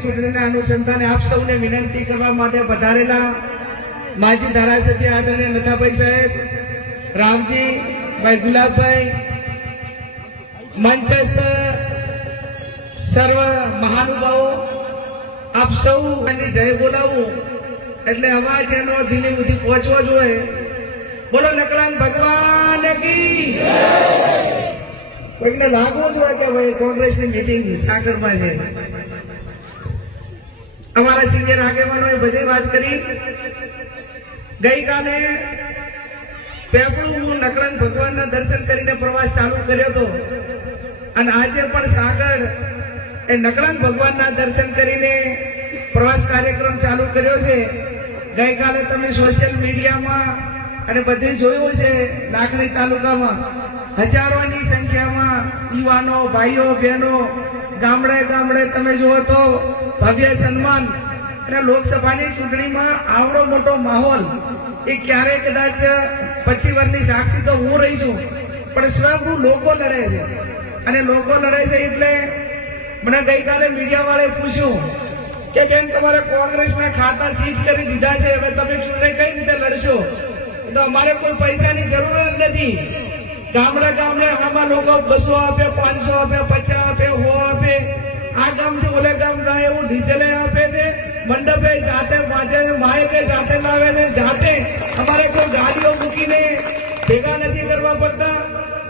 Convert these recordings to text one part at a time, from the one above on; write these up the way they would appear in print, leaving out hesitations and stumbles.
ચૂંટણીના અનુસંધાને આપ સૌને વિનંતી કરવા માટે પધારેલા માજી ધારાસભ્ય આદરણીય નથાભાઈ સાહેબ, રામજી ભાઈ, ગુલાબભાઈ, મંચસ્થ સર્વ મહાનુભાવો, આપ સૌ જય બોલાવું એટલે અવાજ એનો ધીમે સુધી પહોંચવો જોઈએ. બોલો નકળાંગ ભગવાન કી. કોઈને લાગવું જોઈએ કે ભાઈ કોંગ્રેસની મીટિંગ સાગરમાં છે. અમારા સિનિયર આગેવાનોએ બધી વાત કરી. ગઈકાલે પહેલું હું નકળંગ ભગવાનના દર્શન કરીને પ્રવાસ ચાલુ કર્યો હતો અને આજે પણ સાગર એ નકળંગ ભગવાનના દર્શન કરીને પ્રવાસ કાર્યક્રમ ચાલુ કર્યો છે. ગઈકાલે તમે સોશિયલ મીડિયામાં અને બધે જોયું છે, લાખણી તાલુકામાં હજારોની સંખ્યામાં યુવાનો, ભાઈઓ, બહેનો ગામડે ગામડે તમે જુઓ તો ભવ્ય સન્માન. અને લોકસભાની ચૂંટણીમાં આવડો મોટો માહોલ એ ક્યારેય કદાચ 25 વર્ષની સાક્ષી તો હું રહી છું, પણ સ્વયં લોકો લડે છે. અને લોકો લડે છે એટલે મને ગઈકાલે મીડિયા વાળાએ પૂછ્યું કે બેન, તમારે કોંગ્રેસના ખાતા સીઝ કરી દીધા છે, હવે તમે ચૂંટણી કઈ રીતે લડશો? તો અમારે કોઈ પૈસાની જરૂર જ નથી. ગામડે ગામડે આમાં લોકો 200 આપે, 500 આપે, 50 આપે, 100 આપે. આ ગામથી ઓલે ગામ જાય એવું ડીઝલે આપે છે. મંડપે જાતે વાંચે, માયકે જાતે લાવે છે. જાતે અમારે કોઈ ગાડીઓ મૂકીને ભેગા નથી કરવા પડતા.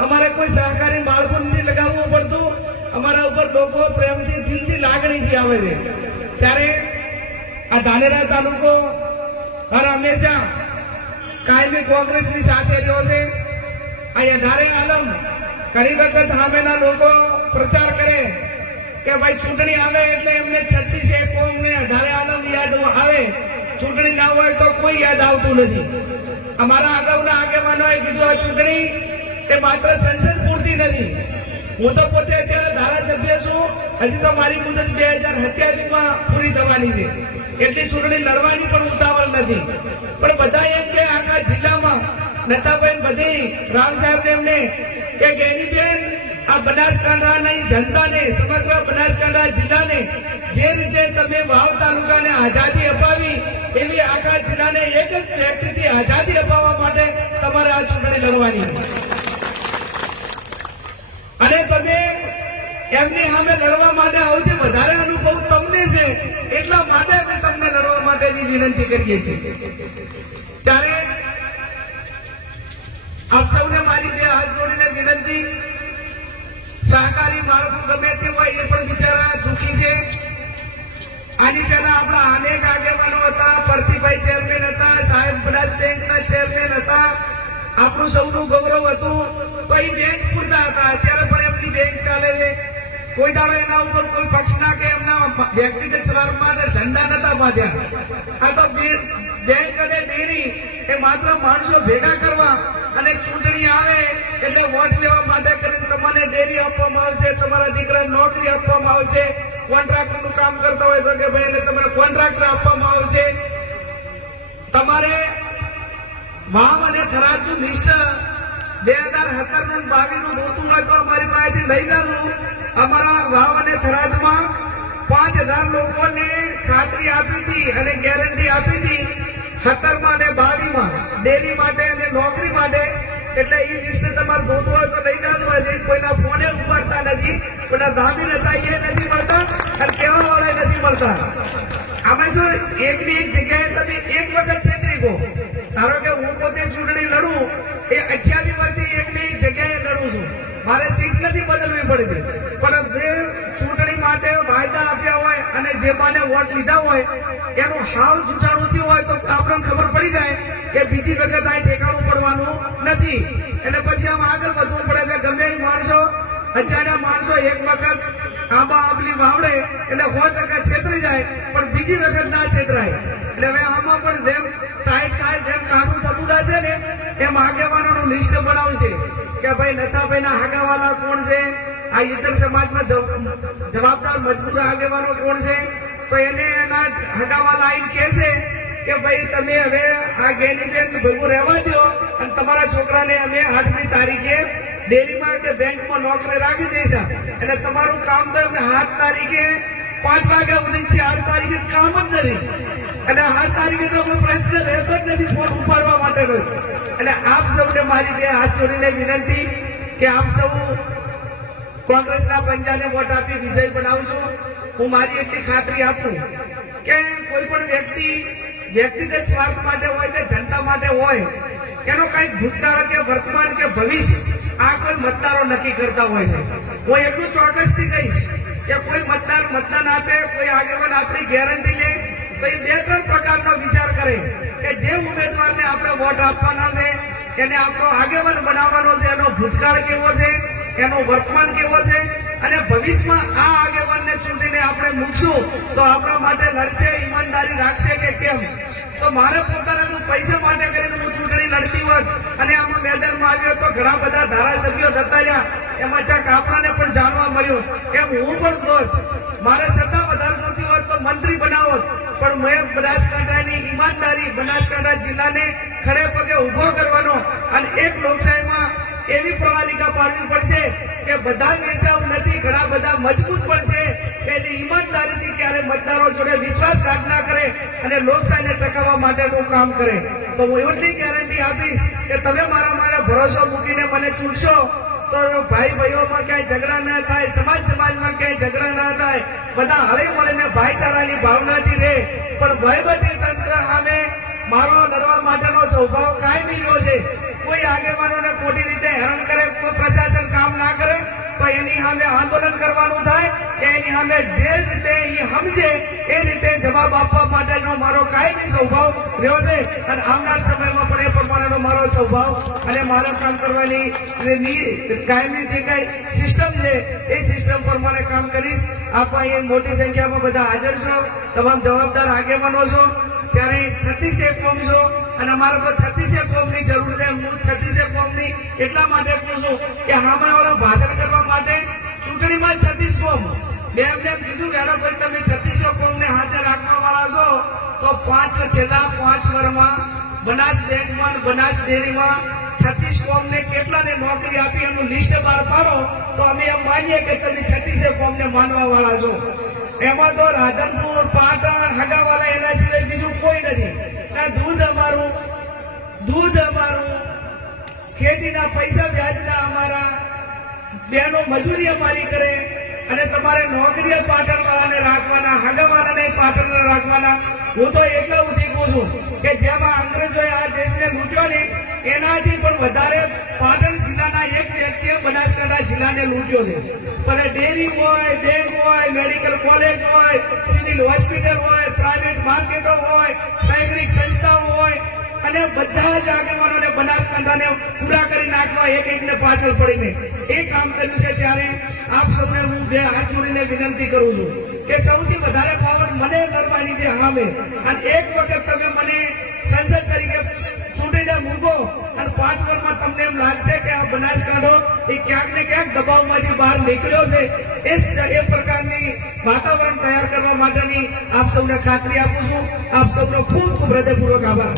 અમારે કોઈ સહકારી માળખું નથી લગાવવું પડતું. અમારા ઉપર લોકો પ્રેમથી, દિલથી, લાગણીથી આવે છે. ત્યારે આ ધાનેરા તાલુકો હર હંમેશા કાયમી કોંગ્રેસની સાથે રહ્યો છે. અહીંયા ધારે આલમ ઘણી વખત સામેના લોકો પ્રચાર કરે કે ભાઈ ચૂંટણી આવે એટલે એમને 36 કોમને ધારે આલમ યાદ આવે, ચૂંટણી ના હોય તો કોઈ યાદ આવતું નથી. અમારા અગાઉના આગેવાનોએ કીધું આ ચૂંટણી એ માત્ર સંસદ પૂરતી નથી. હું તો પોતે અત્યારે ધારાસભ્ય છું, હજી તો મારી મુદત 2027માં પૂરી થવાની છે, એટલી ચૂંટણી લડવાની પણ ઉતાવળ નથી. પણ બધા એમ કે આખા જિલ્લામાં નતાબેન બધી રામ સાહેબ એમને કે ગેનીબેન આ બનાસકાંઠાની જનતાને, સમગ્ર બનાસકાંઠા જિલ્લાને જે રીતે તમે વાવ તાલુકાને આઝાદી અપાવી એવી આખા જિલ્લાને એક જ વ્યક્તિથી આઝાદી અપાવવા માટે તમારે આ ચૂંટણી લડવાની. અને તમે એમની સામે લડવા માટે સૌથી વધારે અનુભવ તમને છે, એટલા માટે અમે તમને લડવા માટેની વિનંતી કરીએ છીએ. ત્યારે આપ સૌને મારી બે હાથ જોડીને વિનંતી, સહકારી માળખું ગમે તે હોય એ પણ બિચારા દુઃખી છે. આની પહેલા આપણા અનેક આગેવાનો હતા, પરથીભાઈ ચેરમેન હતા, સાહેબ બનાસ બેંકના ચેરમેન હતા, આપણું સૌનું ગૌરવ હતું. તો એ બેંક પૂરતા હતા, અત્યારે પણ એમની બેંક ચાલે છે. કોઈ દાડો એના ઉપર કોઈ પક્ષના કે એમના વ્યક્તિગત સ્વાર્થમાં ઝંડા નતા બાંધ્યા. આ તો બેંક અને ડેરી એ માત્ર માણસો ભેગા કરવા અને ચૂંટણી આવે એટલે વોટ લેવા માટે કરીને તમને ડેરી આપવામાં આવશે, તમારા દીકરાને નોકરી આપવામાં આવશે, કોન્ટ્રાક્ટરનું કામ કરતા હોય તો કે ભાઈ એને તમને કોન્ટ્રાક્ટર આપવામાં આવશે. તમારે વાવ અને થરાદનું લિસ્ટ 2017 નું 22 નું જોતું હોય તો અમારી પાસેથી લઈ જાઉં. અમારા વાવ અને થરાદમાં 5000 લોકોને ખાતરી આપી હતી અને ગેરંટી આપી હતી 17માં અને 22માં ડેરી માટે અને નોકરી માટે. એટલે એ લિસ્ટ તમારે જોતું હોય તો લઈ જવાનું હોય. કોઈના ફોને ઉપાડતા નથી, કોઈના જામીન હતા એ નથી મળતા અને કહેવા વાળા નથી મળતા. આમાં શું એકની એક જગ્યાએ તમે એક વખત છેતરી ગો. ધારો કે હું પોતે ચૂંટણી લડું એ 28 વર્ષથી એકની એક જગ્યાએ લડું છું, મારે સીટ નથી બદલવી પડતી. પણ જે ચૂંટણી માટે વાયદા આપ્યા હોય અને જે માને વોટ લીધા હોય એનું હાવ જૂઠાણું થયું હોય તો આપણને ખબર પડી જાય કે બીજી વખત આ ઠેકાણું પડવાનું નથી. એટલે પછી આમ આગળ વધવું પડે છે. ગમે એ માણસો, અજાણ્યા માણસો એક વખત આંબા આંબલી વાવડે એટલે 100% છેતરી જાય, પણ બીજી વખત ના છેતરાય. એટલે હવે આમાં પણ જેમ ટાઈટ થાય, જેમ કાઢું સબુદા છે ને એમ આગેવાનોનું લિસ્ટ બનાવશે કે ભાઈ નથાભાઈના હાગાવાલા કોણ છે, આ ઇતર સમાજમાં જવાબદાર મજબૂર આગેવાનો કોણ છે, તો એને એના હગાવાલા આવીને કહેશે કે ભાઈ તમે હવે આ ગેનીબેન ભેગું રહેવા દો અને તમારા છોકરાને અમે 8મી તારીખે ડેરીમાં કે બેંકમાં નોકરી રાખી દઈશું. એટલે તમારું કામ તો 7 તારીખે 5 વાગ્યા સુધી 4 તારીખે કામ જ નથી અને 8 તારીખે તો કોઈ પ્રશ્ન રહેતો જ નથી ફોન ઉપાડવા માટેનો. એટલે આપ સૌને મારી બે હાથ જોડીને વિનંતી કે આપ સૌ કોંગ્રેસના પંજાને વોટ આપી વિજય બનાવજો. હું મારી એટલી ખાતરી આપું કે કોઈ પણ વ્યક્તિ વ્યક્તિગત સ્વાર્થ માટે હોય કે જનતા માટે હોય એનો કઈ ભૂતકાળ કે વર્તમાન કે ભવિષ્ય આ કોઈ મતદારો નક્કી કરતા હોય છે. હું એટલું ચોક્કસથી કહીશ કે કોઈ મતદાર મતદાન આપે, કોઈ આગેવાન આપણી ગેરંટી લે તો એ 2-3 પ્રકારનો વિચાર કરે કે જે ઉમેદવારને આપણે વોટ આપવાના છે એને આપણો આગેવાન બનાવવાનો છે, એનો ભૂતકાળ કેવો છે, એનો વર્તમાન કેવો છે અને ભવિષ્યમાં આ આગેવાનને ચૂંટીને આપણે મૂકશું તો આપણા માટે લડશે, ઈમાનદારી રાખશે કે કેમ. તો મારે પોતાના પૈસા માટે કરીને હું ચૂંટણી લડતી હોત અને આમાં મેદાનમાં આવ્યો તો ઘણા બધા ધારાસભ્યો જતા રહ્યા, એમાં ચાક આપણાને પણ જાણવા મળ્યું એમ હું પણ દોસ્ત મારે સત્તા વધારે જોતી હોત તો મંત્રી બનાવોત, પણ મેં બનાસકાંઠાની ઈમાનદારી બનાસકાંઠા જિલ્લાને ખડે પગે ઉભો કરવાનો અને એક લોકશાહીમાં એવી પ્રણાલિકા પાડવી પડશે કે બધા વેચાવ નથી, ઘણા બધા મજબૂત પડશે કે એની ઈમાનદારીથી ક્યારે મતદારો જોડે વિશ્વાસઘાત ના કરે અને લોકશાહીને ટકાવવા માટેનું કામ કરે. તો હું એટલી ગેરંટી આપીશ કે તમે મારા માટે ભરોસો મૂકીને મને ચૂંટશો તો ભાઈ ભાઈઓમાં ક્યાંય ઝઘડા ના થાય, સમાજમાં ક્યાંય ઝઘડા ના થાય, બધા હળી મળીને ભાઈચારાની ભાવનાથી રહે. પણ વહીવટી તંત્ર સામે મારો લડવા માટેનો સ્વભાવ કાયમી રહ્યો છે. કોઈ આગેવાનોને ખોટી રીતે હેરાન કરે, કોઈ પ્રશાસન કામ ના કરે તો એની સામે આંદોલન કરવાનું થાય કે એની સામે જે રીતે એ સમજે એ રીતે જવાબ આપવા માટેનો મારો કાયમી સ્વભાવ રહ્યો છે અને આવનાર સમયમાં પણ એ પ્રમાણેનો મારો સ્વભાવ અને મારે કામ કરવાની કાયમી જે કઈ સિસ્ટમ છે એ સિસ્ટમ પ્રમાણે કામ કરીશ. આપ અહીં મોટી સંખ્યામાં બધા હાજર છો, તમામ જવાબદાર આગેવાનો છો, ત્યારે 36 કોમ છો અને અમારે તો 36 કોમની જરૂર છે. હું 36 કોમની એટલા માટે કહું છું કે હામે વાળો ભાષણ કરવા માટે ચૂંટણીમાં 36 કોમ એમને કીધું કે ભાઈ તમે 36 કોમને હાથે રાખવા વાળા છો તો છેલ્લા 5 વર્ષમાં બનાસ બેંકમાં, બનાસ ડેરીમાં 36 કોમને કેટલાને નોકરી આપી એનું લિસ્ટ બહાર પાડો તો અમે એમ માનીએ કે તમે 36 કોમને માનવા વાળા છો. એમાં તો રાધનપુર, પાટણ, હગાવાલા એના સિવાય બીજું કોઈ નથી. દૂધ અમારું, ખેતીના પૈસા વ્યાજના અમારા, બહેનો મજૂરી અમારી કરે અને તમારે નોકરીએ પાટણ વાળાને રાખવાના, હગાવાલાને પાટણ રાખવાના. હું તો એટલા સુધી કહું છું કે જેમાં અંગ્રેજોએ આ દેશને લૂંટ્યો ને એનાથી પણ વધારે પાટણ જિલ્લાના એક વ્યક્તિએ બનાસકાંઠા જિલ્લાને લૂંટ્યો છે. ભલે ડેરી હોય, બેંક હોય, મેડિકલ કોલેજ હોય, સિવિલ હોસ્પિટલ હોય, પ્રાઇવેટ માર્કેટો હોય, શૈક્ષણિક સંસ્થાઓ હોય અને બધા જ આગેવાનોને બનાસકાંઠાને પૂરા કરી નાખવા એકને પાછળ પડીને એ કામ કર્યું છે. ત્યારે આપ સૌને હું બે હાથ જોડીને વિનંતી કરું છું કે સૌથી વધારે પાવર મને લડવાની છે સામે. અને એક વખત તમે મને સંસદ તરીકે ચૂંટીને મૂકો અને 5 વર્ષમાં તમને એમ લાગશે કે આ બનાસકાંઠો એ ક્યાંક ને ક્યાંક દબાવમાંથી બહાર નીકળ્યો છે, એ પ્રકારની વાતાવરણ તૈયાર કરવા માટેની આપ સૌને ખાતરી આપું છું. આપ સૌનો ખૂબ ખૂબ હૃદયપૂર્વક આભાર.